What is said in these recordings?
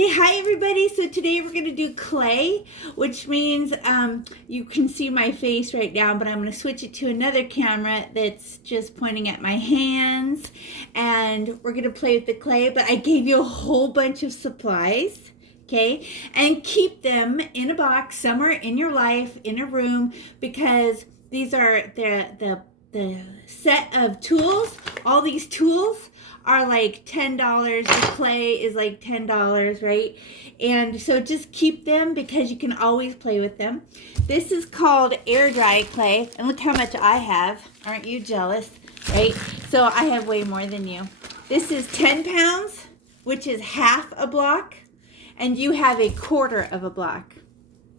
Okay, hi everybody. So today we're going to do clay, which means you can see my face right now, but I'm going to switch it to another camera that's just pointing at my hands, and we're going to play with the clay. But I gave you a whole bunch of supplies, okay? And keep them in a box somewhere in your life, in a room, because these are the set of tools. All these tools are like $10. The clay is like $10, right? And so just keep them because you can always play with them. This is called air dry clay, and look how much I have. Aren't you jealous, right? So I have way more than you. This is 10 pounds, which is half a block, and you have a quarter of a block.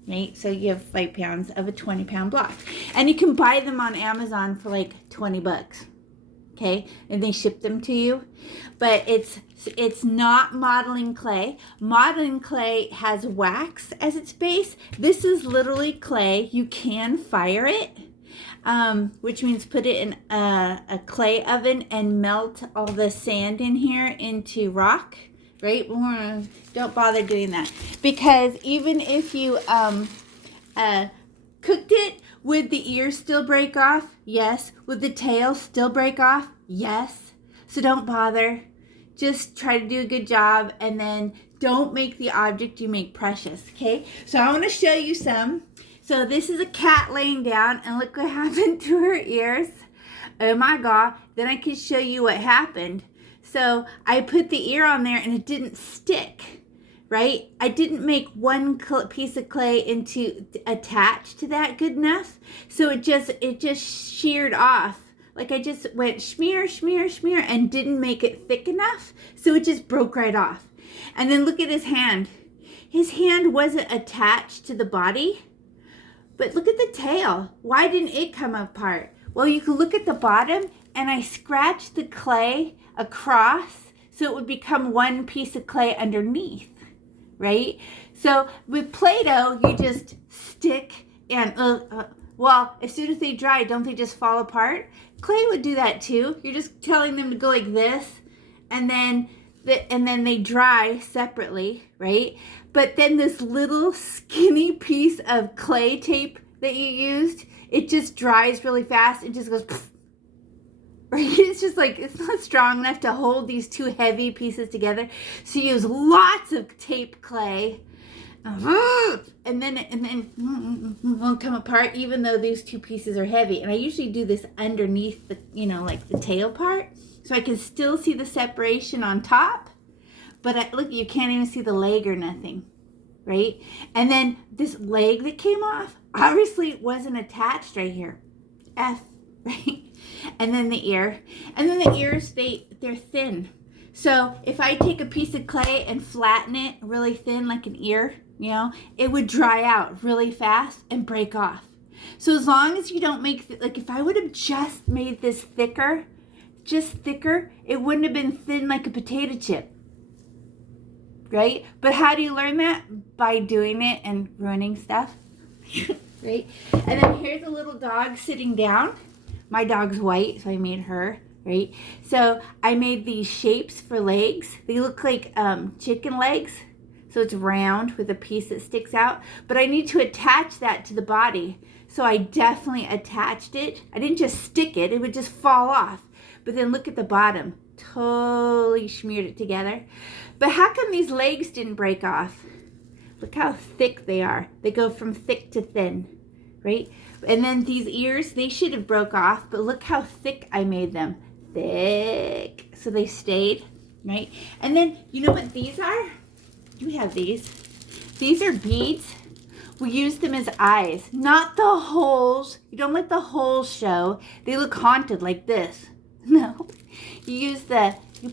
Right? So you have 5 pounds of a 20-pound block. And you can buy them on Amazon for like 20 bucks. Okay? And they ship them to you. But it's not modeling clay. Modeling clay has wax as its base. This is literally clay. You can fire it, which means put it in a clay oven and melt all the sand in here into rock. Right? Don't bother doing that, because even if you cooked it, would the ears still break off? Yes. Would the tail still break off? Yes. So don't bother. Just try to do a good job, and then don't make the object you make precious. Okay? So I want to show you some. So this is a cat laying down, and look what happened to her ears. Oh my God. Then I can show you what happened. So I put the ear on there and it didn't stick, right? I didn't make one piece of clay into attached to that good enough. So it just sheared off. Like I just went smear, smear, smear and didn't make it thick enough. So it just broke right off. And then look at his hand. His hand wasn't attached to the body, but look at the tail. Why didn't it come apart? Well, you can look at the bottom, and I scratched the clay across so it would become one piece of clay underneath, right? So with Play-Doh, you just stick and, well, as soon as they dry, don't they just fall apart? Clay would do that too. You're just telling them to go like this, and then they dry separately, right? But then this little skinny piece of clay tape that you used, it just dries really fast. It just goes, right? It's just like, it's not strong enough to hold these two heavy pieces together. So you use lots of tape clay, and then it won't come apart, even though these two pieces are heavy. And I usually do this underneath the, like the tail part, so I can still see the separation on top. But look, you can't even see the leg or nothing, right? And then this leg that came off, obviously it wasn't attached right here. Right? And then the ear. And then the ears, they're thin. So if I take a piece of clay and flatten it really thin like an ear, it would dry out really fast and break off. So as long as you don't make, like if I would have just made this thicker, it wouldn't have been thin like a potato chip. Right? But how do you learn that? By doing it and ruining stuff. Right? And then here's a little dog sitting down. My dog's white, so I made her, right? So I made these shapes for legs. They look like chicken legs. So it's round with a piece that sticks out. But I need to attach that to the body. So I definitely attached it. I didn't just stick it. It would just fall off. But then look at the bottom. Totally smeared it together. But how come these legs didn't break off? Look how thick they are. They go from thick to thin, right? And then these ears, they should have broke off, but look how thick I made them. Thick. So they stayed, right? And then, you know what these are? You have these. These are beads. We use them as eyes, not the holes. You don't let the holes show. They look haunted like this. No. You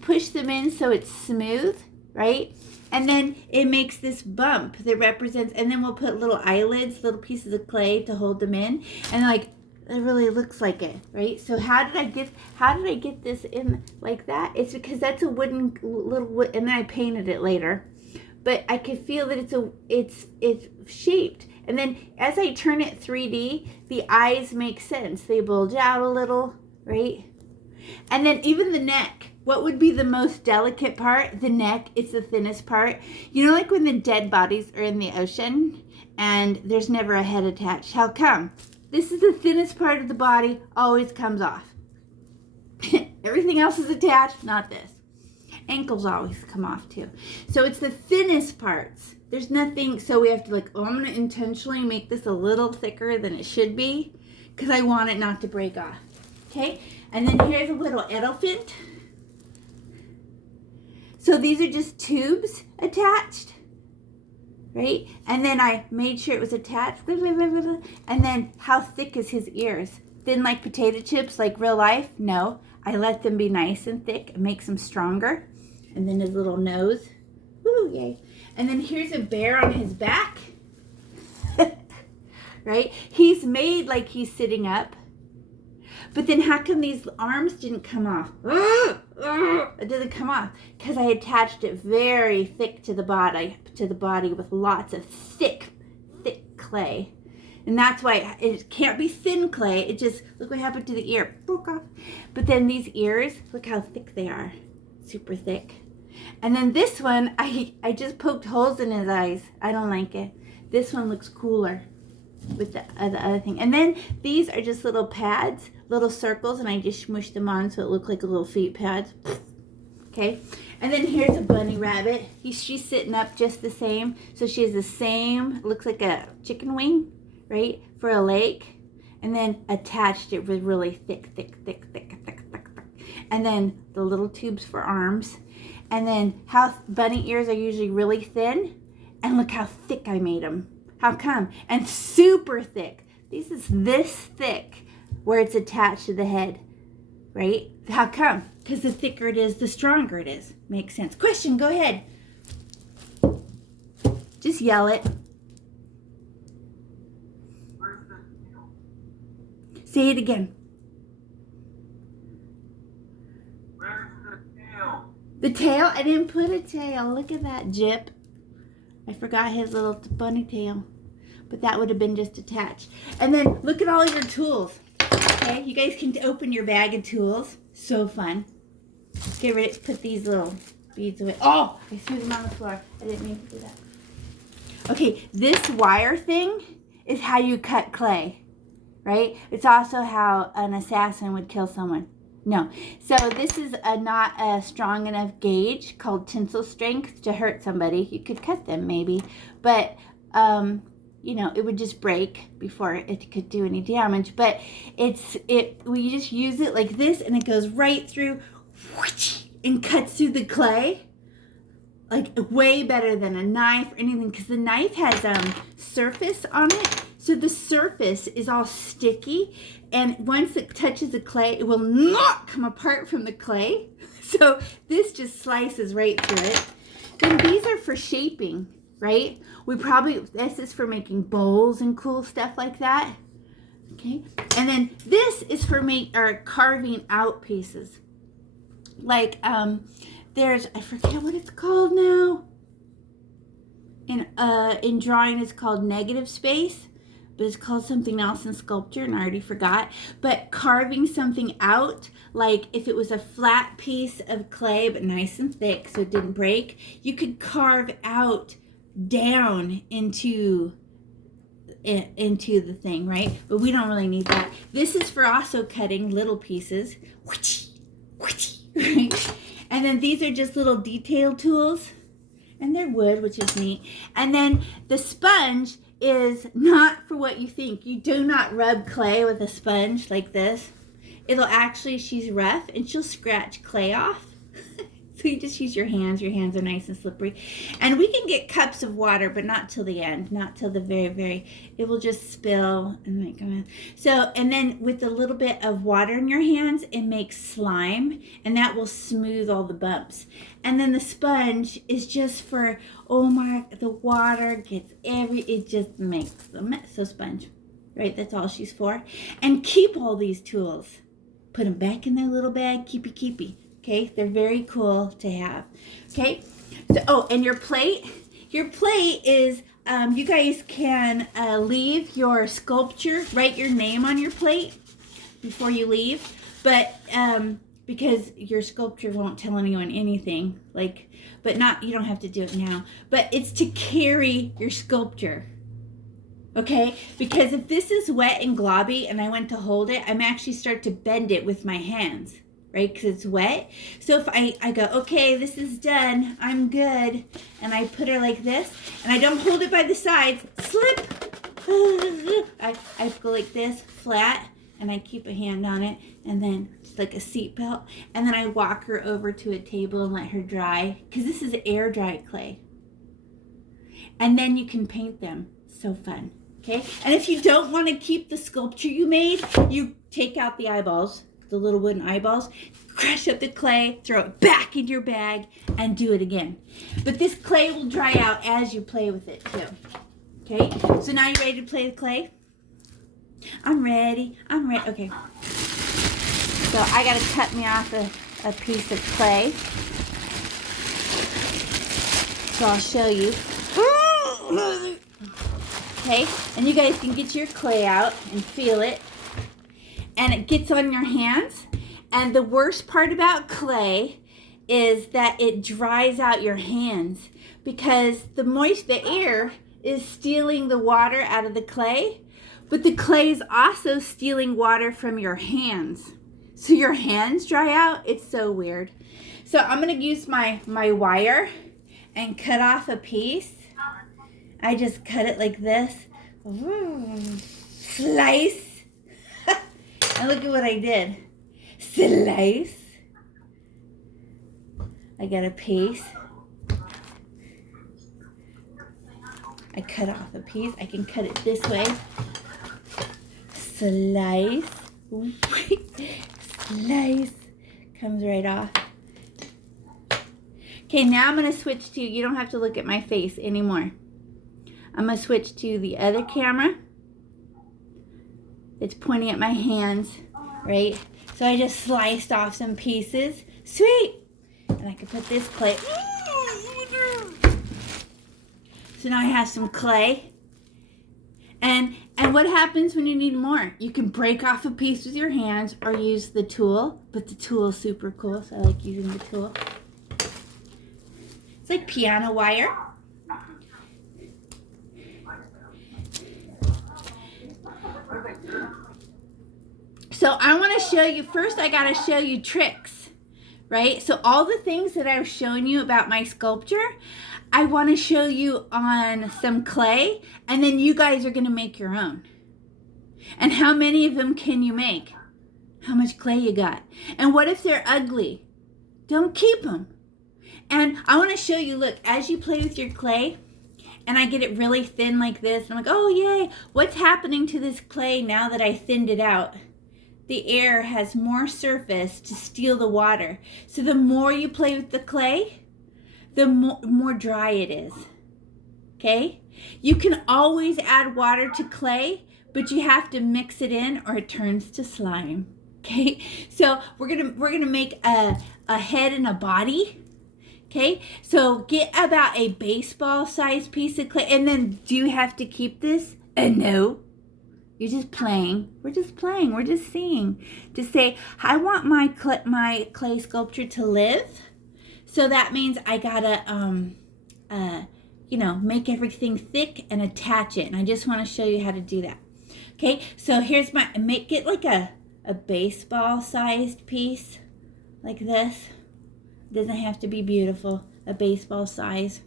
push them in so it's smooth, right? And then it makes this bump that represents, and then we'll put little eyelids, little pieces of clay to hold them in. And like, it really looks like it, right? So how did I get this in like that? It's because that's a little wood, and then I painted it later. But I could feel that it's shaped. And then as I turn it 3D, the eyes make sense. They bulge out a little, right? And then even the neck, what would be the most delicate part? The neck. It's the thinnest part. You know, like when the dead bodies are in the ocean and there's never a head attached. How come? This is the thinnest part of the body, always comes off. Everything else is attached, not this. Ankles always come off too. So it's the thinnest parts. There's nothing, so we have to like, oh, I'm going to intentionally make this a little thicker than it should be because I want it not to break off. Okay? And then here's a little elephant. So these are just tubes attached, right? And then I made sure it was attached. And then how thick is his ears? Thin like potato chips, like real life? No. I let them be nice and thick. It makes them stronger. And then his little nose. Woo, yay. And then here's a bear on his back. Right? He's made like he's sitting up. But then how come these arms didn't come off? It didn't come off because I attached it very thick to the body with lots of thick clay. And that's why it can't be thin clay. It just, look what happened to the ear. Broke off. But then these ears, look how thick they are. Super thick. And then this one, I just poked holes in his eyes. I don't like it. This one looks cooler with the other thing. And then these are just little pads, little circles, and I just smushed them on so it looked like a little feet pads. Okay. And then here's a bunny rabbit. She's sitting up just the same. So she has the same, looks like a chicken wing, right, for a lake. And then attached it with really thick. And then the little tubes for arms. And then how bunny ears are usually really thin. And look how thick I made them. How come? And super thick. This is this thick where it's attached to the head, right? How come? Because the thicker it is, the stronger it is. Makes sense. Question, go ahead. Just yell it. Say it again. Where's the tail? The tail? I didn't put a tail. Look at that, Jip. I forgot his little bunny tail. But that would have been just attached. And then look at all your tools. Okay, you guys can open your bag of tools. So fun. Get ready to put these little beads away. Oh, I threw them on the floor. I didn't mean to do that. Okay, this wire thing is how you cut clay, right? It's also how an assassin would kill someone. No. So this is not a strong enough gauge called tensile strength to hurt somebody. You could cut them maybe, but you know, it would just break before it could do any damage. But we just use it like this, and it goes right through and cuts through the clay, like way better than a knife or anything, because the knife has surface on it. So the surface is all sticky, and once it touches the clay, it will not come apart from the clay. So this just slices right through it. Then these are for shaping, right? This is for making bowls and cool stuff like that. Okay. And then this is for carving out pieces. Like, I forget what it's called now. In drawing, it's called negative space, but it's called something else in sculpture, and I already forgot. But carving something out, like if it was a flat piece of clay, but nice and thick so it didn't break, you could carve out down into the thing, right? But we don't really need that. This is for also cutting little pieces, right? And then these are just little detail tools, and they're wood, which is neat. And then the sponge is not for what you think. You do not rub clay with a sponge like this. It'll actually, she's rough and she'll scratch clay off. So you just use your hands. Your hands are nice and slippery. And we can get cups of water, but not till the end, not till the very, it will just spill and like come out. So, and then with a little bit of water in your hands, it makes slime, and that will smooth all the bumps. And then the sponge is just for, the water gets it just makes a mess. So sponge, right? That's all she's for. And keep all these tools. Put them back in their little bag, keepy. Okay, they're very cool to have. Okay, so and your plate is you guys can leave your sculpture, write your name on your plate before you leave. But because your sculpture won't tell anyone anything. Like, but not, you don't have to do it now. But it's to carry your sculpture. Okay? Because if this is wet and globby and I went to hold it, I'm actually start to bend it with my hands. Right? Because it's wet. So if I go, okay, this is done. I'm good. And I put her like this. And I don't hold it by the sides. Slip. I go like this, flat. And I keep a hand on it. And then it's like a seat belt. And then I walk her over to a table and let her dry. Because this is air dry clay. And then you can paint them. So fun. Okay? And if you don't want to keep the sculpture you made, you take out the eyeballs. The little wooden eyeballs, crush up the clay, throw it back in your bag, and do it again. But this clay will dry out as you play with it too. Okay, so now you ready to play the clay? I'm ready. Okay. So I gotta cut me off a piece of clay. So I'll show you. Okay, and you guys can get your clay out and feel it. And it gets on your hands. And the worst part about clay is that it dries out your hands because the air is stealing the water out of the clay, but the clay is also stealing water from your hands. So your hands dry out. It's so weird. So I'm going to use my wire and cut off a piece. I just cut it like this. Slice. And look at what I did. Slice. I got a piece. I cut off a piece. I can cut it this way. Slice. Slice. Comes right off. Okay, now I'm going to switch to, you don't have to look at my face anymore. I'm going to switch to the other camera. It's pointing at my hands, right? So I just sliced off some pieces. Sweet! And I can put this clay. So now I have some clay. And what happens when you need more? You can break off a piece with your hands or use the tool. But the tool is super cool, so I like using the tool. It's like piano wire. So I want to show you, first I got to show you tricks, right? So all the things that I've shown you about my sculpture, I want to show you on some clay, and then you guys are going to make your own. And how many of them can you make? How much clay you got? And what if they're ugly? Don't keep them. And I want to show you, look, as you play with your clay, and I get it really thin like this, and I'm like, oh yay, what's happening to this clay now that I thinned it out? The air has more surface to steal the water. So the more you play with the clay, the more dry it is. Okay? You can always add water to clay, but you have to mix it in or it turns to slime. Okay? So we're gonna make a head and a body. Okay? So get about a baseball sized piece of clay. And then do you have to keep this? No. You're just playing. We're just playing. We're just seeing. To say, I want my clay sculpture to live. So that means I gotta, make everything thick and attach it. And I just want to show you how to do that. Okay, so here's get like a baseball sized piece like this. It doesn't have to be beautiful. A baseball size.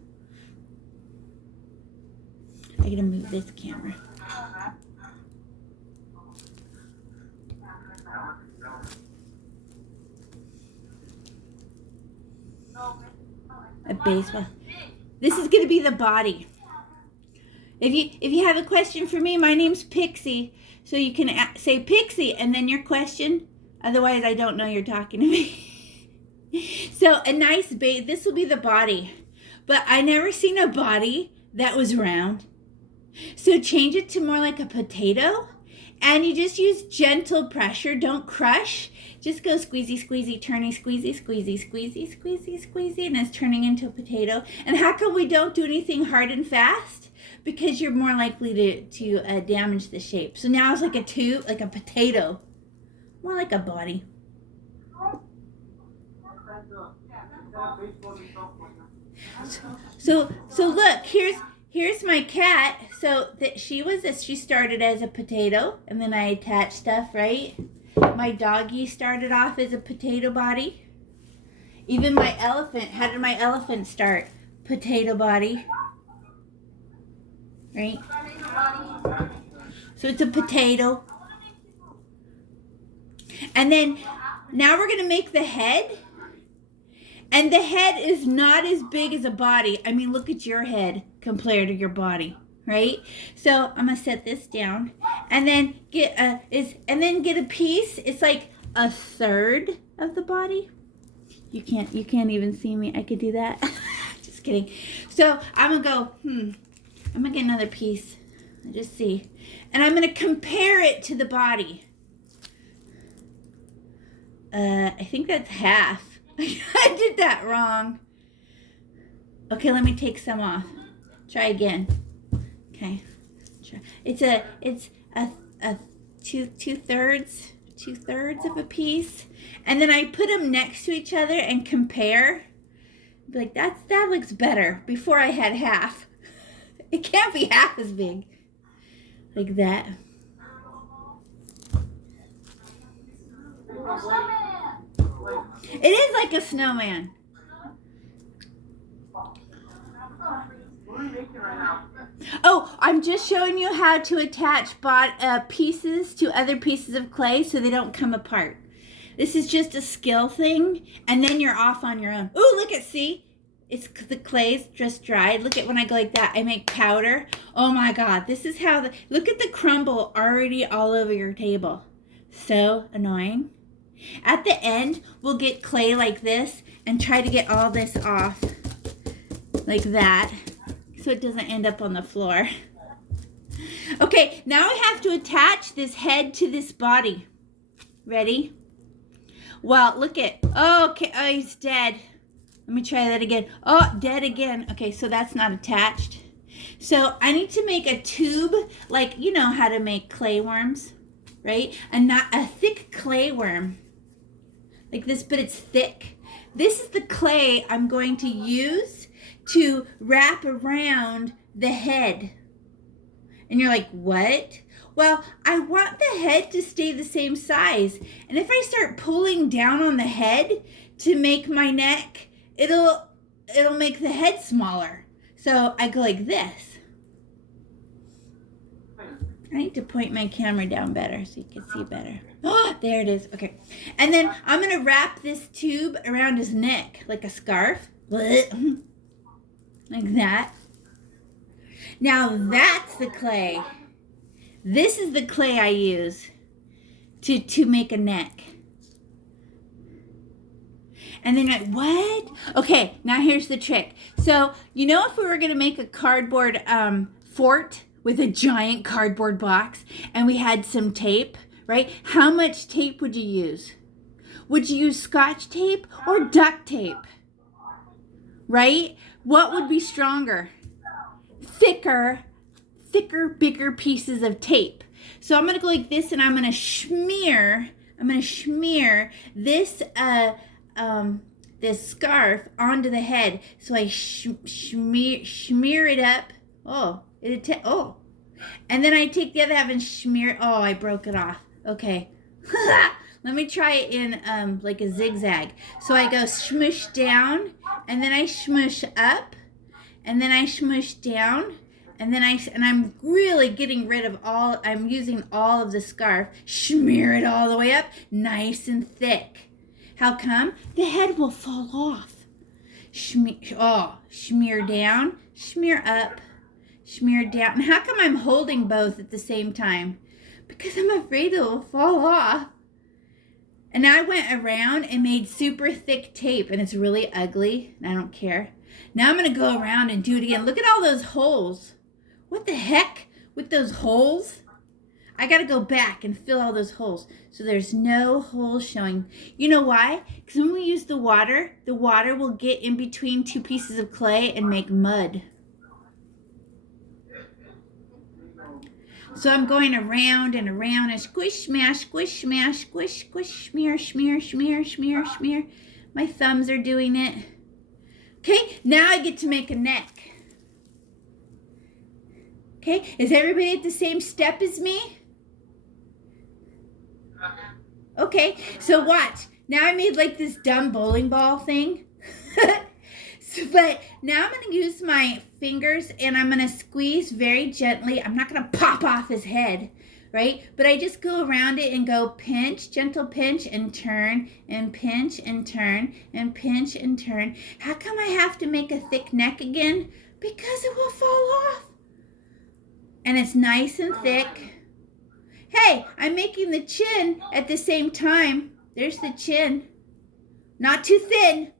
I gotta move this camera. A baseball. This is going to be the body. If you have a question for me, my name's Pixie. So you can say Pixie and then your question. Otherwise, I don't know you're talking to me. So a nice base. This will be the body. But I never seen a body that was round. So change it to more like a potato. And you just use gentle pressure. Don't crush. Just go squeezy, squeezy, turny, squeezy, squeezy, squeezy, squeezy, squeezy, and it's turning into a potato. And how come we don't do anything hard and fast? Because you're more likely to damage the shape. So now it's like a tube, like a potato. More like a body. So look, here's my cat. So that she started as a potato, and then I attached stuff, right? My doggy started off as a potato body. Even my elephant, how did my elephant start? Potato body. Right? So it's a potato. And then now we're going to make the head. And the head is not as big as a body. I mean, look at your head compared to your body, right? So I'm gonna set this down, and then get a piece. It's like a third of the body. You can't even see me. I could do that. Just kidding. So I'm gonna go. I'm gonna get another piece. Just see, and I'm gonna compare it to the body. I think that's half. I did that wrong. Okay, let me take some off. Try again. Okay. It's a two-thirds of a piece, and then I put them next to each other and compare. Like that looks better. Before I had half. It can't be half as big. Like that. It is like a snowman. Oh, I'm just showing you how to attach pieces to other pieces of clay so they don't come apart. This is just a skill thing, and then you're off on your own. Ooh, look at, see? It's the clay's just dried. Look at when I go like that, I make powder. Oh my God, this is how look at the crumble already all over your table. So annoying. At the end, we'll get clay like this and try to get all this off like that so it doesn't end up on the floor. Okay, now I have to attach this head to this body. Ready? Well, look at, okay, oh, he's dead. Let me try that again. Oh, dead again. Okay, so that's not attached. So I need to make a tube, like, you know how to make clay worms, right? And not a thick clay worm. Like this, but it's thick. This is the clay I'm going to use to wrap around the head. And you're like, what? Well, I want the head to stay the same size. And if I start pulling down on the head to make my neck, it'll make the head smaller. So I go like this. I need to point my camera down better so you can see better. Oh, there it is. Okay. And then I'm going to wrap this tube around his neck like a scarf. Like that. Now that's the clay. This is the clay I use to make a neck. And then you're like, what? Okay, now here's the trick. So, you know, if we were going to make a cardboard fort with a giant cardboard box and we had some tape, right? How much tape would you use? Would you use Scotch tape or duct tape? Right? What would be stronger? Thicker, bigger pieces of tape. So I'm going to go like this, and I'm going to smear this this scarf onto the head. So I smear it up. And then I take the other half and smear. Oh, I broke it off. Okay. Let me try it in like a zigzag. So I go smush down, and then I smush up, and then I smush down, and then I'm really getting rid of I'm using all of the scarf. Smear it all the way up, nice and thick. How come? The head will fall off. Smear down, smear up, smear down. And how come I'm holding both at the same time? Because I'm afraid it will fall off. And I went around and made super thick tape, and it's really ugly, and I don't care. Now I'm going to go around and do it again. Look at all those holes. What the heck with those holes? I got to go back and fill all those holes so there's no holes showing. You know why? Because when we use the water will get in between two pieces of clay and make mud. So I'm going around and around and squish, smash, squish, smash, squish, squish, smear, smear, smear, smear, smear. My thumbs are doing it. Okay, now I get to make a neck. Okay, is everybody at the same step as me? Okay, so watch. Now I made like this dumb bowling ball thing. But now I'm going to use my fingers and I'm going to squeeze very gently. I'm not going to pop off his head, right? But I just go around it and go pinch, gentle pinch and turn and pinch and turn and pinch and turn. How come I have to make a thick neck again? Because it will fall off. And it's nice and thick. Hey, I'm making the chin at the same time. There's the chin. Not too thin.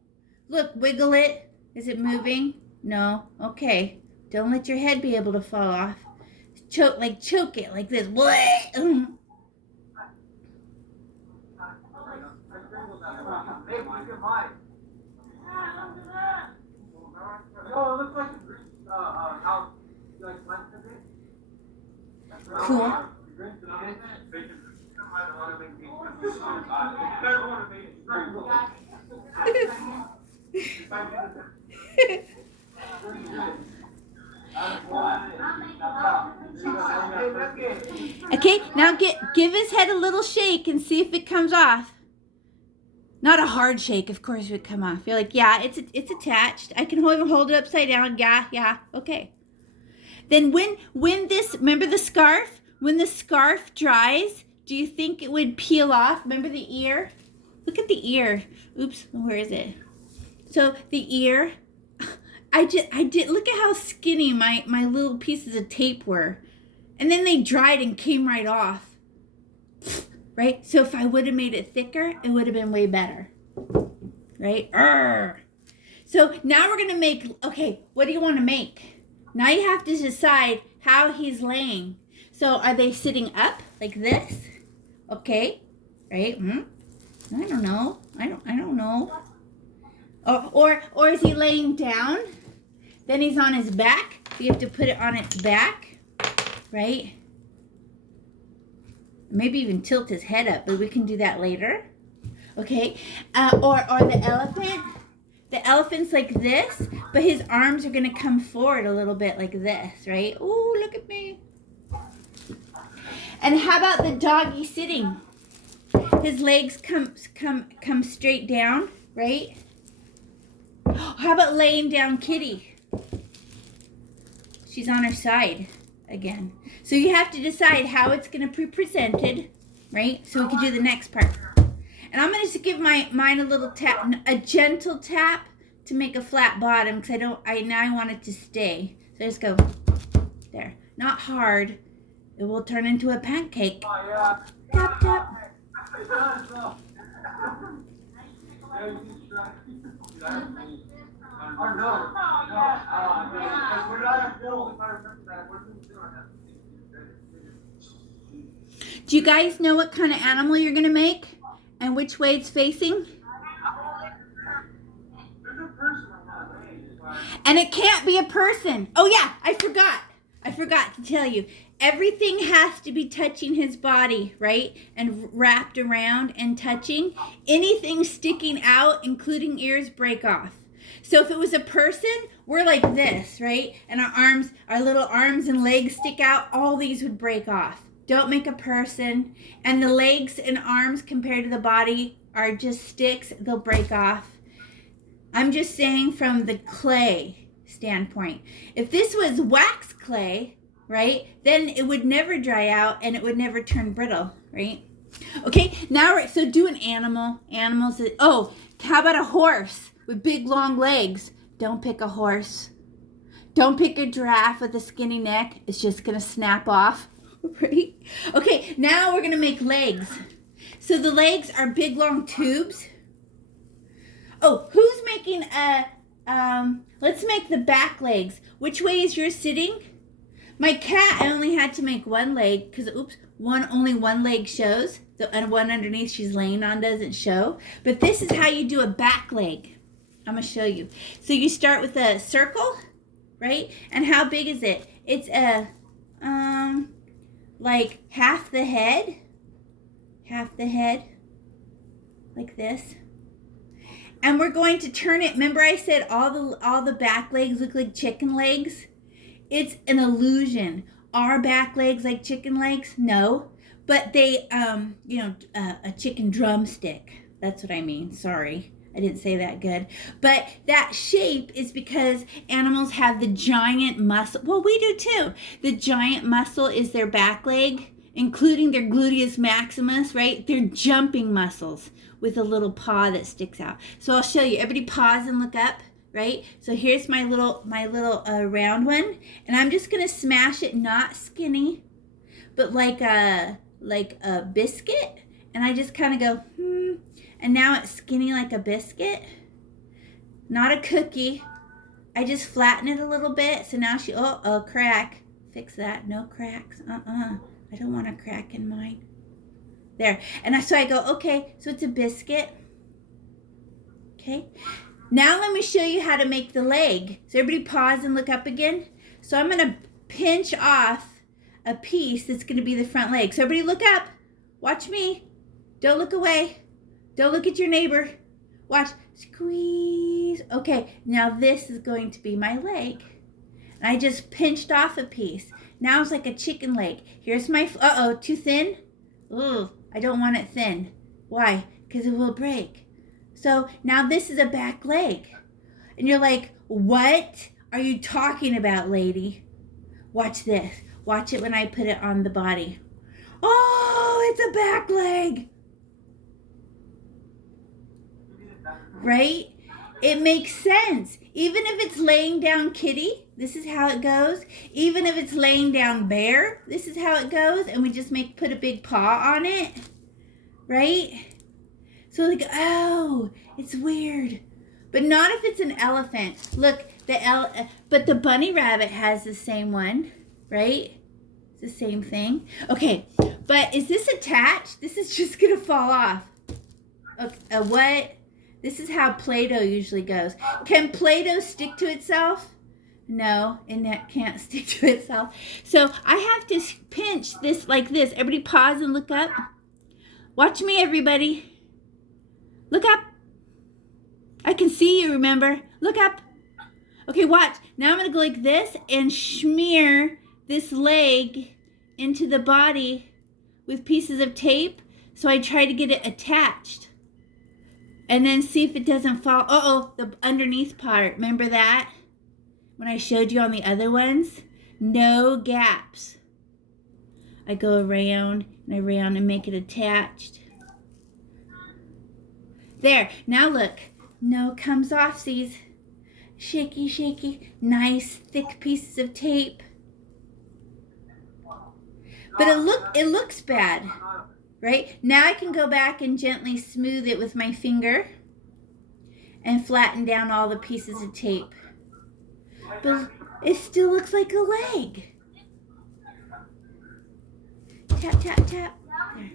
Look, wiggle it. Is it moving? No. Okay. Don't let your head be able to fall off. Choke it like this. Cool. Okay, now give his head a little shake and see if it comes off. Not a hard shake, of course it would come off. You're like, yeah, it's attached. I can hold it upside down. Yeah, okay. Then when this, remember the scarf? When the scarf dries, do you think it would peel off? Remember the ear? Look at the ear. Oops, where is it? So the ear, I did, look at how skinny my little pieces of tape were. And then they dried and came right off. Right? So if I would have made it thicker, it would have been way better. Right? Arrgh. So now we're going to make, okay, what do you want to make? Now you have to decide how he's laying. So are they sitting up like this? Okay. Right? I don't know. I don't know. Or is he laying down? Then he's on his back. So you have to put it on its back. Right? Maybe even tilt his head up, but we can do that later. Okay. Or the elephant. The elephant's like this, but his arms are going to come forward a little bit like this, right? Ooh, look at me. And how about the doggy sitting? His legs come straight down, right? How about laying down kitty? She's on her side again. So you have to decide how it's going to be presented, right? So we can do the next part. And I'm going to just give mine a little tap, a gentle tap to make a flat bottom because now I want it to stay. So I just go there. Not hard. It will turn into a pancake. Tap, tap. Do you guys know what kind of animal you're going to make and which way it's facing? And it can't be a person. Oh yeah, I forgot to tell you. Everything has to be touching his body, right? And wrapped around and touching. Anything sticking out, including ears, break off. So if it was a person, we're like this, right? And our little arms and legs stick out, all these would break off. Don't make a person. And the legs and arms compared to the body are just sticks, they'll break off. I'm just saying from the clay standpoint. If this was wax clay, right, then it would never dry out and it would never turn brittle, right? Okay, now so do an animal. Animals, how about a horse with big long legs? Don't pick a horse. Don't pick a giraffe with a skinny neck. It's just going to snap off, right? Okay, now we're going to make legs. So the legs are big long tubes. Oh, who's making let's make the back legs. Which way is yours sitting? My cat, I only had to make one leg because, only one leg shows. And one underneath she's laying on doesn't show. But this is how you do a back leg. I'm going to show you. So you start with a circle, right? And how big is it? It's like half the head, like this. And we're going to turn it. Remember I said all the back legs look like chicken legs? It's an illusion. Are back legs like chicken legs? No. But they, a chicken drumstick. That's what I mean. Sorry. I didn't say that good. But that shape is because animals have the giant muscle. Well, we do too. The giant muscle is their back leg, including their gluteus maximus, right? They're jumping muscles with a little paw that sticks out. So I'll show you. Everybody pause and look up, right? So here's my little round one, and I'm just gonna smash it, not skinny, but like a biscuit. And I just kind of go, and now it's skinny like a biscuit, not a cookie. I just flatten it a little bit. So now crack. Fix that. No cracks. I don't want a crack in mine. There. And so I go, okay, so it's a biscuit. Okay. Now let me show you how to make the leg. So everybody pause and look up again. So I'm going to pinch off a piece that's going to be the front leg. So everybody look up. Watch me. Don't look away. Don't look at your neighbor. Watch. Squeeze. Okay, now this is going to be my leg. And I just pinched off a piece. Now it's like a chicken leg. Here's my, too thin? Ooh, I don't want it thin. Why? Because it will break. So now this is a back leg. And you're like, what are you talking about, lady? Watch this. Watch it when I put it on the body. Oh, it's a back leg. Right? It makes sense. Even if it's laying down kitty, this is how it goes. Even if it's laying down bear, this is how it goes. And we just put a big paw on it. Right? So like, oh, it's weird. But not if it's an elephant. Look, but the bunny rabbit has the same one, right? It's the same thing. Okay, but is this attached? This is just gonna fall off. Okay, what? This is how Play-Doh usually goes. Can Play-Doh stick to itself? No, and that can't stick to itself. So I have to pinch this like this. Everybody pause and look up. Watch me, everybody. Look up. I can see you, remember? Look up. Okay, watch. Now I'm going to go like this and smear this leg into the body with pieces of tape. So I try to get it attached. And then see if it doesn't fall. The underneath part. Remember that? When I showed you on the other ones? No gaps. I go around and make it attached. There. Now look. No, it comes off, sees. Shaky, shaky. Nice, thick pieces of tape. But it looks bad. Right? Now I can go back and gently smooth it with my finger and flatten down all the pieces of tape. But it still looks like a leg. Tap, tap, tap. There.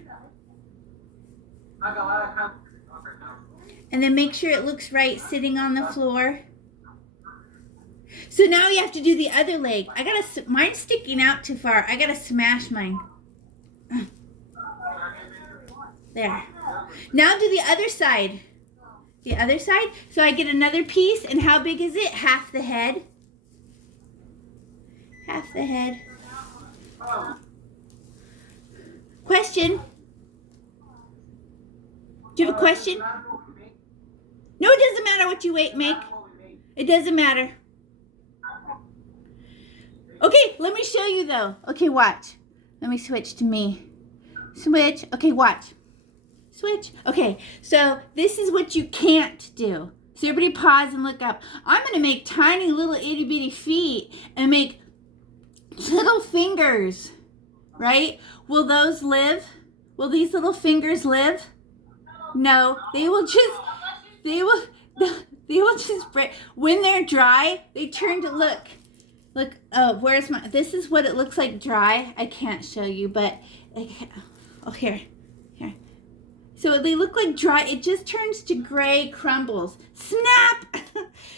And then make sure it looks right sitting on the floor. So now you have to do the other leg. Mine's sticking out too far. I gotta smash mine. There. Now do the other side. The other side. So I get another piece, and how big is it? Half the head. Half the head. Question? Do you have a question? No, it doesn't matter what you make. It doesn't matter. Okay, let me show you though. Okay, watch. Let me switch to me. Switch. Okay, watch. Switch. Okay, so this is what you can't do. So everybody pause and look up. I'm going to make tiny little itty bitty feet and make little fingers, right? Will those live? Will these little fingers live? No, they will just break. When they're dry, they turn to look, where's my, this is what it looks like dry. I can't show you, but, here. So they look like dry, it just turns to gray crumbles. Snap!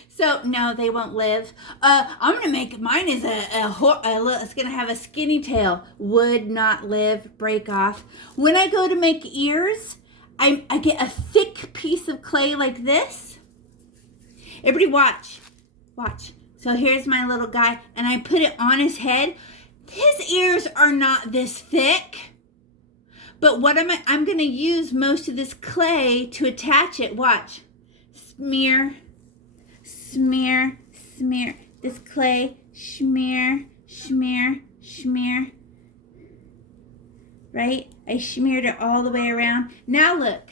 So, no, they won't live. I'm going to make, mine is it's going to have a skinny tail. Would not live, break off. When I go to make ears, I get a thick piece of clay like this. Everybody watch. Watch. So here's my little guy, and I put it on his head. His ears are not this thick. But what I'm going to use most of this clay to attach it. Watch. Smear, smear, smear. This clay, smear, smear, smear. Right? I smeared it all the way around. Now look.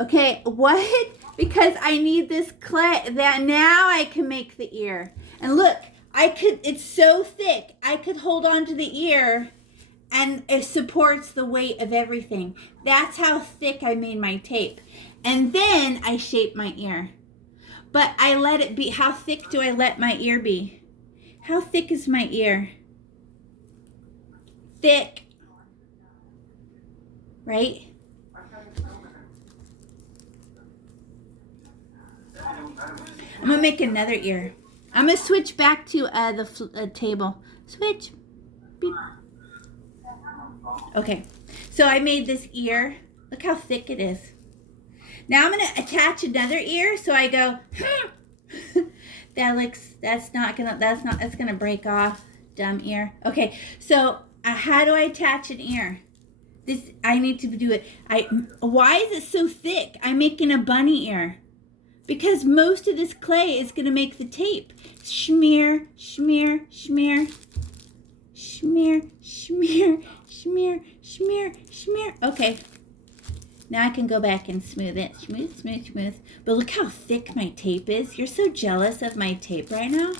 Okay, what? Because I need this clay. That now I can make the ear. And look, it's so thick. I could hold on to the ear and it supports the weight of everything. That's how thick I made my tape. And then I shape my ear. But I let it be. How thick do I let my ear be? How thick is my ear? Thick. Right? I'm going to make another ear. I'm going to switch back to the table. Switch. Beep. Okay. So I made this ear. Look how thick it is. Now I'm going to attach another ear. So I go, that's going to break off. Dumb ear. Okay. So how do I attach an ear? I need to do it. Why is it so thick? I'm making a bunny ear. Because most of this clay is going to make the tape. Smear, smear, smear. Smear, smear, smear, smear, smear. Okay. Now I can go back and smooth it. Smooth, smooth, smooth. But look how thick my tape is. You're so jealous of my tape right now.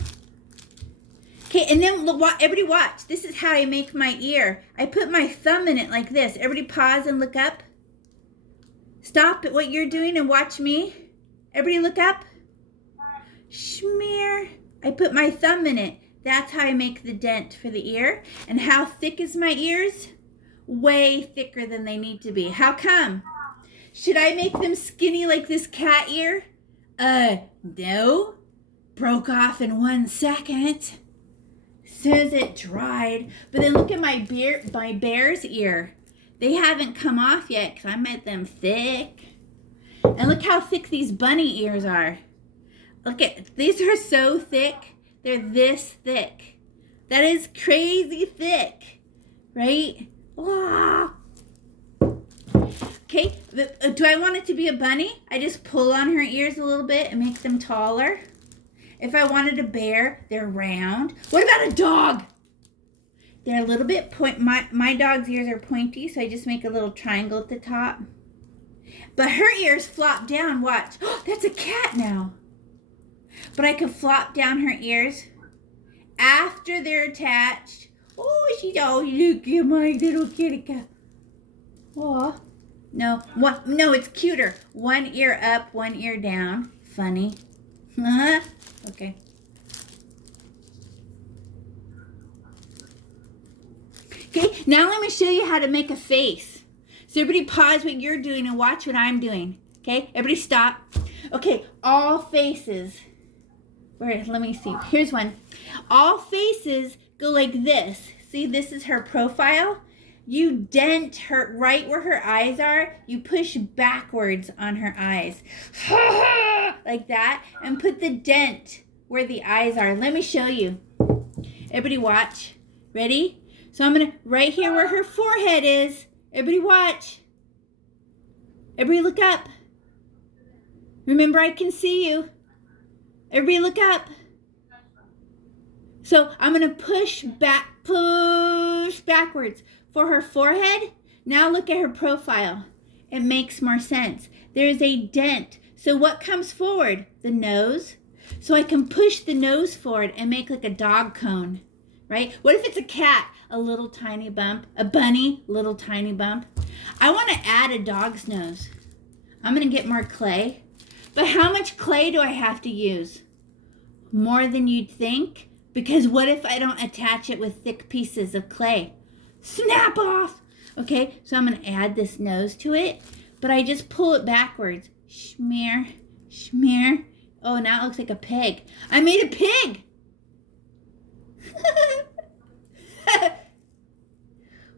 Okay, and then everybody watch. This is how I make my ear. I put my thumb in it like this. Everybody pause and look up. Stop at what you're doing and watch me. Everybody look up. Smear. I put my thumb in it. That's how I make the dent for the ear. And how thick is my ears? Way thicker than they need to be. How come? Should I make them skinny like this cat ear? No. Broke off in 1 second. As soon as it dried. But then look at my bear's ear. They haven't come off yet because I made them thick. And look how thick these bunny ears are. Look at, these are so thick. They're this thick. That is crazy thick, right? Ah. Okay, do I want it to be a bunny? I just pull on her ears a little bit and make them taller. If I wanted a bear, they're round. What about a dog? They're a little bit my dog's ears are pointy, so I just make a little triangle at the top. But her ears flop down, watch. Oh, that's a cat now. But I can flop down her ears after they're attached. Oh, look at my little kitty cat. Oh, no, it's cuter. One ear up, one ear down. Funny. Okay. Okay, now let me show you how to make a face. So everybody pause what you're doing and watch what I'm doing. Okay, everybody stop. Okay, all faces. Let me see. Here's one. All faces go like this. See, this is her profile. You dent her right where her eyes are. You push backwards on her eyes. Like that. And put the dent where the eyes are. Let me show you. Everybody watch. Ready? So I'm going to, right here where her forehead is. Everybody watch. Everybody look up. Remember, I can see you. Everybody look up. So I'm going to push backwards for her forehead. Now look at her profile. It makes more sense. There's a dent. So what comes forward? The nose. So I can push the nose forward and make like a dog cone, right? What if it's a cat? A little tiny bump. A bunny, little tiny bump. I want to add a dog's nose. I'm going to get more clay. But how much clay do I have to use? More than you'd think. Because what if I don't attach it with thick pieces of clay? Snap off! Okay, so I'm going to add this nose to it. But I just pull it backwards. Smear, smear. Oh, now it looks like a pig. I made a pig!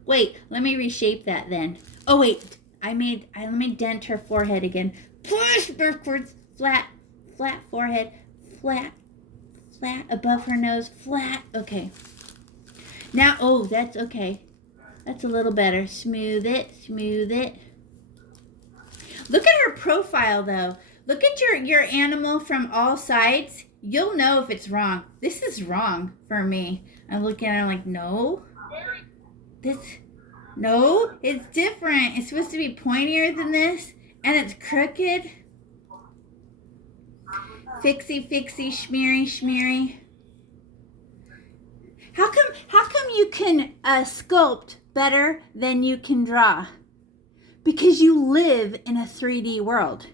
Wait, let me reshape that then. Oh, wait. Let me dent her forehead again. Push backwards. Flat, flat forehead, flat above her nose, flat. Okay. Now, oh, that's okay. That's a little better. Smooth it. Look at her profile, though. Look at your animal from all sides. You'll know if it's wrong. This is wrong for me. I'm looking at it, I'm like, no. No, it's different. It's supposed to be pointier than this, and it's crooked. Fixie, schmeary. How come you can sculpt better than you can draw? Because you live in a 3D world.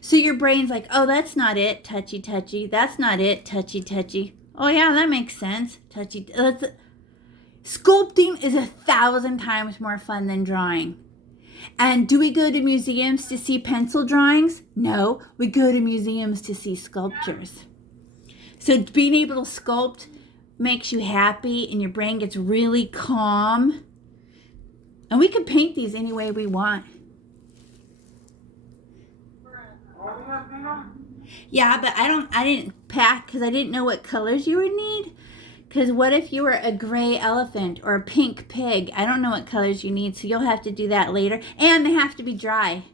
So your brain's like, oh, that's not it, touchy. That's not it, touchy. Oh yeah, that makes sense, touchy. Sculpting is 1,000 times more fun than drawing. And do we go to museums to see pencil drawings? No, we go to museums to see sculptures. So being able to sculpt makes you happy and your brain gets really calm. And we can paint these any way we want. Yeah, but I didn't pack because I didn't know what colors you would need. Because what if you were a gray elephant or a pink pig? I don't know what colors you need, so you'll have to do that later. And they have to be dry.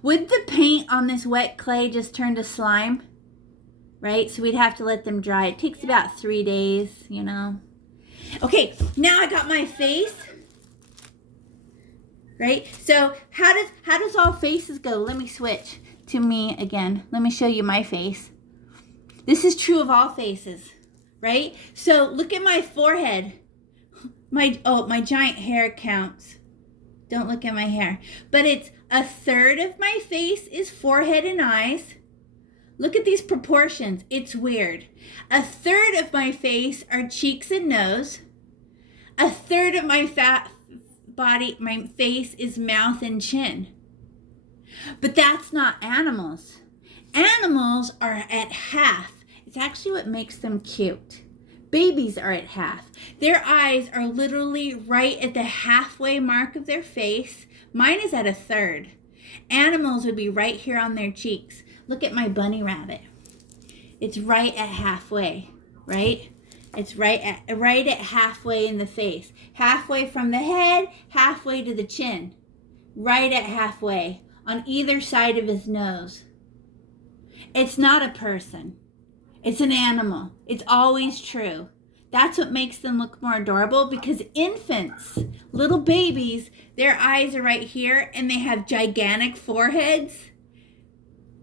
Would the paint on this wet clay just turn to slime? Right? So we'd have to let them dry. It takes about 3 days, you know. Okay, now I got my face. Right? So how does all faces go? Let me switch to me again. Let me show you my face. This is true of all faces. Right? So look at my forehead. My giant hair counts. Don't look at my hair. But it's 1/3 of my face is forehead and eyes. Look at these proportions. It's weird. 1/3 of my face are cheeks and nose. 1/3 of my my face is mouth and chin. But that's not animals. Animals are at half. It's actually what makes them cute. Babies are at half. Their eyes are literally right at the halfway mark of their face. Mine is at 1/3. Animals would be right here on their cheeks. Look at my bunny rabbit. It's right at halfway, right? It's right at halfway in the face. Halfway from the head, halfway to the chin. Right at halfway on either side of his nose. It's not a person. It's an animal. It's always true. That's what makes them look more adorable because infants, little babies, their eyes are right here and they have gigantic foreheads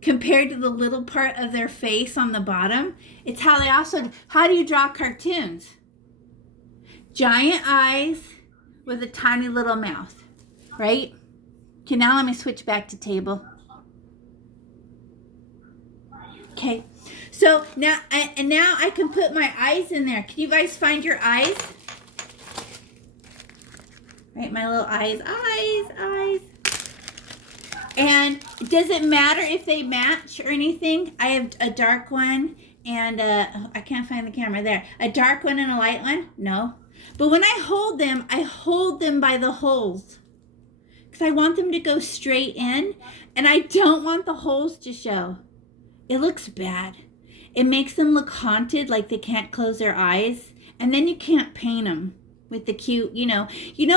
compared to the little part of their face on the bottom. It's how do you draw cartoons? Giant eyes with a tiny little mouth, right? Okay, now let me switch back to table. Okay, so now I can put my eyes in there. Can you guys find your eyes? Right, my little eyes. And does it matter if they match or anything? I have a dark one and I can't find the camera there. A dark one and a light one? No. But when I hold them by the holes. Because I want them to go straight in and I don't want the holes to show. It looks bad. It makes them look haunted, like they can't close their eyes. And then you can't paint them with the cute, you know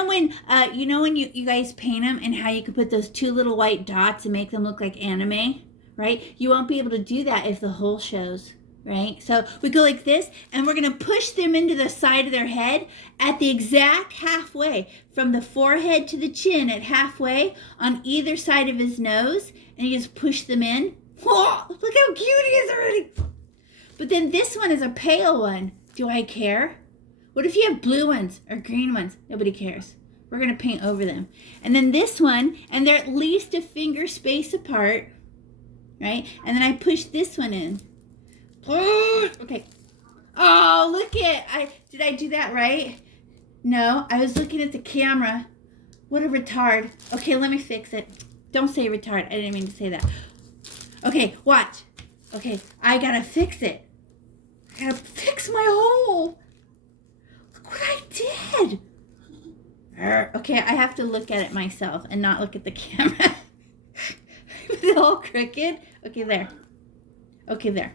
when you guys paint them and how you can put those 2 little white dots and make them look like anime, right? You won't be able to do that if the hole shows, right? So we go like this and we're going to push them into the side of their head at the exact halfway from the forehead to the chin at halfway on either side of his nose. And you just push them in. Whoa, look how cute he is already. But then this one is a pale one. Do I care? What if you have blue ones or green ones? Nobody cares. We're going to paint over them. And then this one, and they're at least a finger space apart, right? And then I push this one in. Okay. Oh, look did I do that right? No, I was looking at the camera. What a retard. Okay, let me fix it. Don't say retard. I didn't mean to say that. Okay, watch. Okay, I gotta fix it. I gotta fix my hole. Look what I did. Okay, I have to look at it myself and not look at the camera. It's all crooked. Okay, there. Okay, there.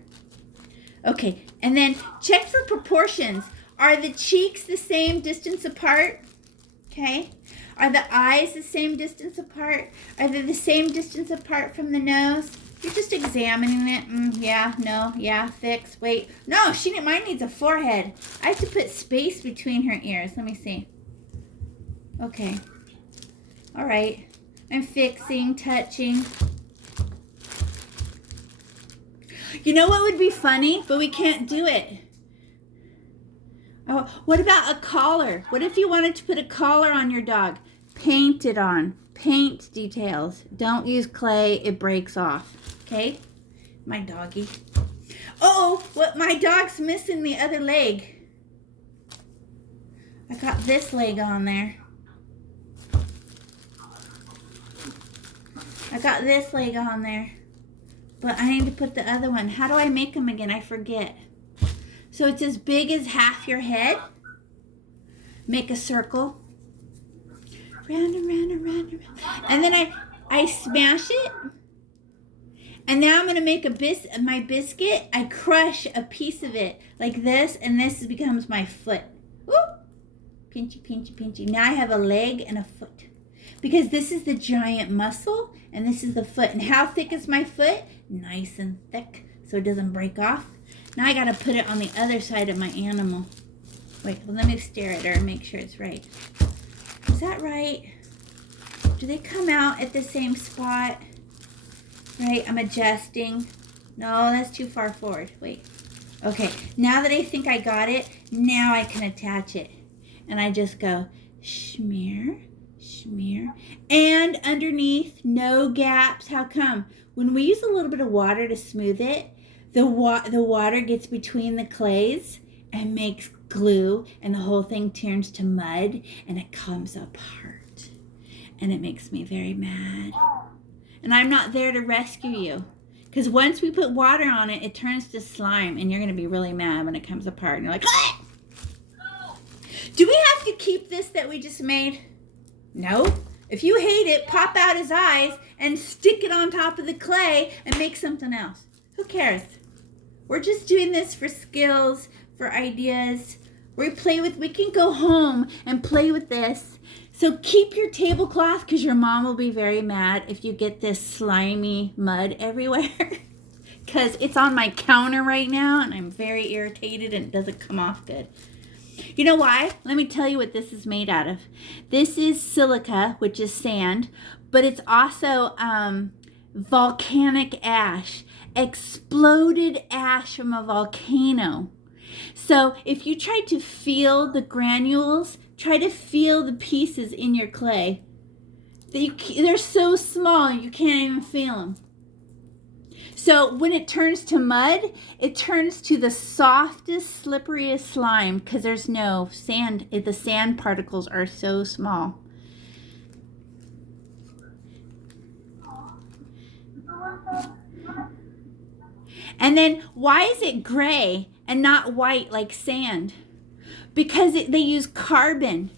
Okay, and then check for proportions. Are the cheeks the same distance apart? Okay. Are the eyes the same distance apart? Are they the same distance apart from the nose? You're just examining it. Yeah, no, yeah, fix, wait. No, mine needs a forehead. I have to put space between her ears. Let me see. Okay. All right. I'm fixing, touching. You know what would be funny, but we can't do it? Oh, what about a collar? What if you wanted to put a collar on your dog? Paint it on. Paint details. Don't use clay. It breaks off. Okay? My doggy. Oh, what? My dog's missing the other leg. I got this leg on there. I got this leg on there. But I need to put the other one. How do I make them again? I forget. So it's as big as half your head. Make a circle. Round and round and round and round. And then I smash it. And now I'm going to make my biscuit. I crush a piece of it like this. And this becomes my foot. Whoop. Pinchy, pinchy, pinchy. Now I have a leg and a foot. Because this is the giant muscle. And this is the foot. And how thick is my foot? Nice and thick. So it doesn't break off. Now I got to put it on the other side of my animal. Wait, well, let me stare at her and make sure it's right. Is that right? Do they come out at the same spot? Right, I'm adjusting. No, that's too far forward. Wait. Okay, now that I think I got it, now I can attach it. And I just go smear, smear. And underneath, no gaps. How come? When we use a little bit of water to smooth it, the water gets between the clays and makes glue, and the whole thing turns to mud, and it comes apart. And it makes me very mad. And I'm not there to rescue you. Because once we put water on it, it turns to slime, and you're going to be really mad when it comes apart. And you're like, ah! Do we have to keep this that we just made? No. If you hate it, pop out his eyes and stick it on top of the clay and make something else. Who cares? We're just doing this for skills, for ideas. We can go home and play with this. So keep your tablecloth, because your mom will be very mad if you get this slimy mud everywhere. Because it's on my counter right now and I'm very irritated and it doesn't come off good. You know why? Let me tell you what this is made out of. This is silica, which is sand, but it's also volcanic ash. Exploded ash from a volcano. So if you try to feel the granules, try to feel the pieces in your clay. They're so small you can't even feel them. So when it turns to mud, it turns to the softest, slipperiest slime because there's no sand. The sand particles are so small. And then why is it gray and not white like sand? Because they use carbon.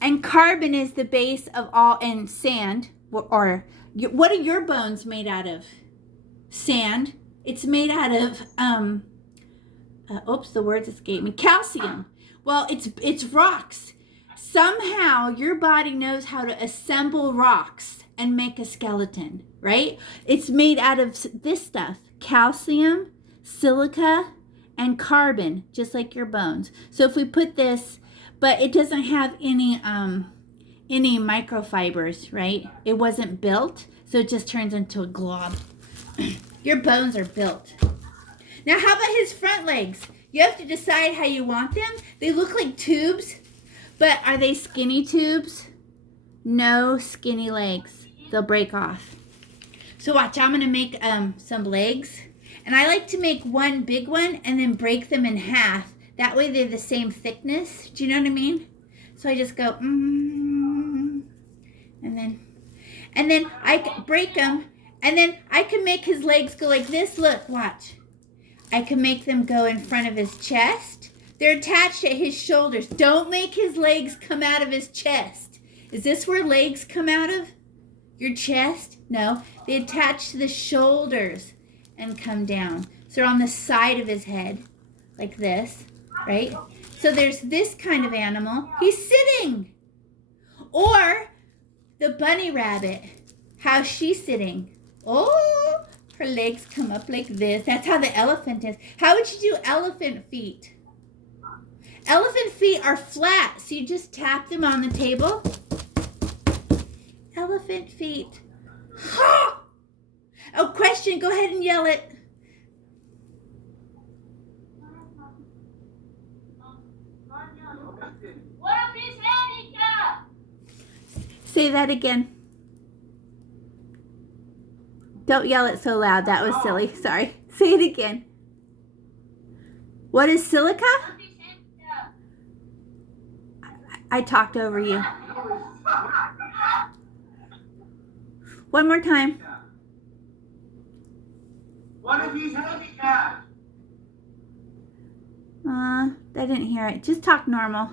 And carbon is the base of all, and sand, or what are your bones made out of? Sand. It's made out of, oops, the words escaped me. Calcium. Well, it's rocks. Somehow your body knows how to assemble rocks and make a skeleton, right? It's made out of this stuff. Calcium, silica, and carbon, just like your bones. So if we put this, but it doesn't have any microfibers, right? It wasn't built, so it just turns into a glob. Your bones are built. Now, how about his front legs? You have to decide how you want them. They look like tubes, but are they skinny tubes? No skinny legs. They'll break off. So watch, I'm gonna make some legs. And I like to make one big one and then break them in half. That way they're the same thickness. Do you know what I mean? So I just go, and then I break them. And then I can make his legs go like this. Look, watch. I can make them go in front of his chest. They're attached at his shoulders. Don't make his legs come out of his chest. Is this where legs come out of? Your chest? No. They attach to the shoulders and come down. So they're on the side of his head, like this, right? So there's this kind of animal. He's sitting. Or the bunny rabbit. How's she sitting? Oh, her legs come up like this. That's how the elephant is. How would you do elephant feet? Elephant feet are flat, so you just tap them on the table. Elephant feet. Ha! Oh, question. Go ahead and yell it. What if he's handicapped? Say that again. Don't yell it so loud. That was silly. Sorry. Say it again. What is silica? What if he's handicapped? I talked over you. One more time. What if he's handicapped? I didn't hear it. Just talk normal.